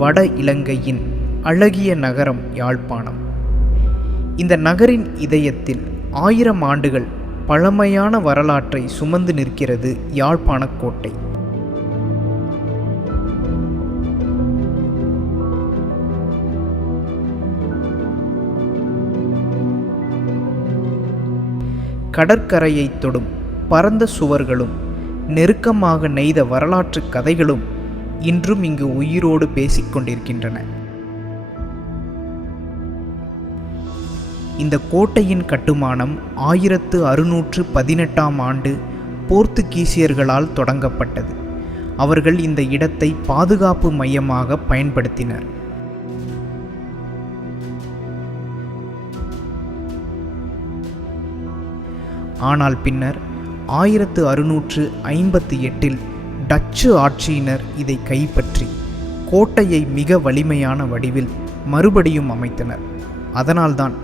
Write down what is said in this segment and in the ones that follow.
வட இலங்கையின் அழகிய நகரம் யாழ்ப்பாணம். இந்த நகரின் இதயத்தில் 1000 ஆண்டுகள் பழமையான வரலாற்றை சுமந்து நிற்கிறது யாழ்ப்பாண கோட்டை. கடற்கரையை தொடும் பரந்த சுவர்களும் நெருக்கமாக நெய்த வரலாற்று கதைகளும் இன்றும் இங்கு உயிரோடு பேசிக்கொண்டிருக்கின்றன. இந்த கோட்டையின் கட்டுமானம் 1618ஆம் ஆண்டு போர்த்துகீசியர்களால் தொடங்கப்பட்டது. அவர்கள் இந்த இடத்தை பாதுகாப்பு மையமாக பயன்படுத்தினர். ஆனால் பின்னர் 1658இல் டச்சு ஆட்சியினர் இதை கைப்பற்றி கோட்டையை மிக வலிமையான வடிவில் மறுபடியும் அமைத்தனர். அதனால்தான்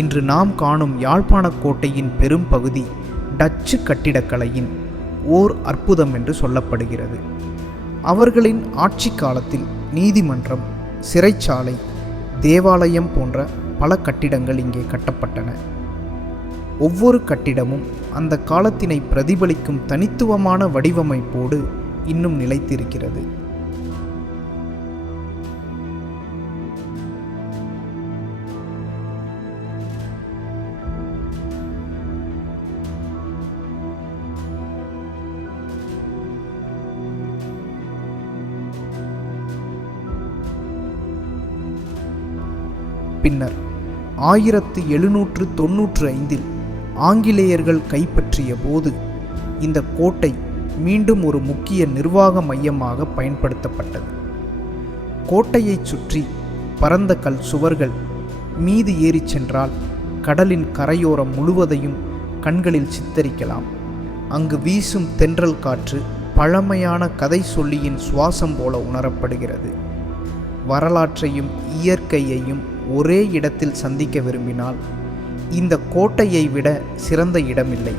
இன்று நாம் காணும் யாழ்ப்பாண கோட்டையின் பெரும் பகுதி டச்சு கட்டிடக்கலையின் ஓர் அற்புதம் என்று சொல்லப்படுகிறது. அவர்களின் ஆட்சி காலத்தில் நீதிமன்றம், சிறைச்சாலை, தேவாலயம் போன்ற பல கட்டிடங்கள் இங்கே கட்டப்பட்டன. ஒவ்வொரு கட்டிடமும் அந்த காலத்தினை பிரதிபலிக்கும் தனித்துவமான வடிவமைப்போடு இன்னும் நிலைத்திருக்கிறது. பின்னர் 1795இல் ஆங்கிலேயர்கள் கைப்பற்றிய போது இந்த கோட்டை மீண்டும் ஒரு முக்கிய நிர்வாக மையமாக பயன்படுத்தப்பட்டது. கோட்டையைச் சுற்றி பரந்த கல் சுவர்கள் மீது ஏறிச் சென்றால் கடலின் கரையோரம் முழுவதையும் கண்களில் சித்தரிக்கலாம். அங்கு வீசும் தென்றல் காற்று பழமையான கதை சொல்லியின் சுவாசம் போல உணரப்படுகிறது. வரலாற்றையும் இயற்கையையும் ஒரே இடத்தில் சந்திக்க விரும்பினால் இந்த கோட்டையை விட சிறந்த இடமில்லை.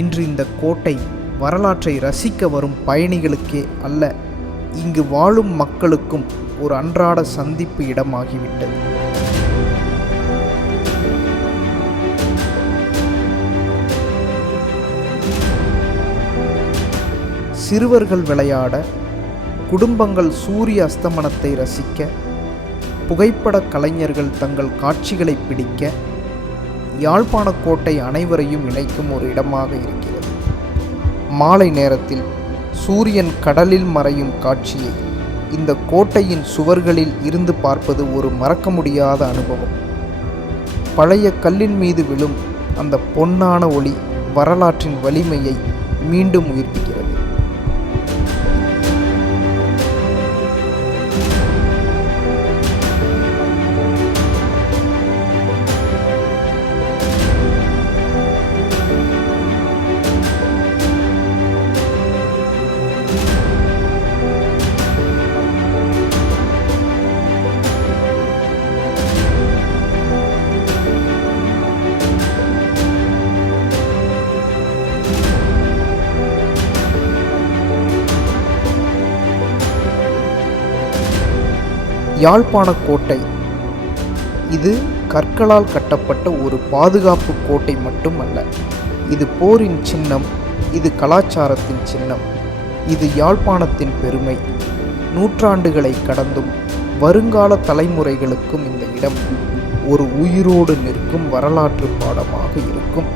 இன்று இந்த கோட்டை வரலாற்றை ரசிக்க வரும் பயணிகளுக்கே அல்ல, இங்கு வாழும் மக்களுக்கும் ஒரு அன்றாட சந்திப்பு இடமாகிவிட்டது. சிறுவர்கள் விளையாட, குடும்பங்கள் சூரிய அஸ்தமனத்தை ரசிக்க, புகைப்பட கலைஞர்கள் தங்கள் காட்சிகளை பிடிக்க யாழ்ப்பாண கோட்டை அனைவரையும் இணைக்கும் ஒரு இடமாக இருக்கிறது. மாலை நேரத்தில் சூரியன் கடலில் மறையும் காட்சியை இந்த கோட்டையின் சுவர்களில் இருந்து பார்ப்பது ஒரு மறக்க முடியாத அனுபவம். பழைய கல்லின் மீது விழும் அந்த பொன்னான ஒளி வரலாற்றின் வலிமையை மீண்டும் உயிர்ப்பிக்கிறது. யாழ்ப்பாண கோட்டை இது கற்களால் கட்டப்பட்ட ஒரு பாதுகாப்பு கோட்டை மட்டுமல்ல. இது போரின் சின்னம், இது கலாச்சாரத்தின் சின்னம், இது யாழ்ப்பாணத்தின் பெருமை. நூற்றாண்டுகளை கடந்தும் வருங்கால தலைமுறைகளுக்கும் இந்த இடம் ஒரு உயிரோடு நிற்கும் வரலாற்று பாடமாக இருக்கும்.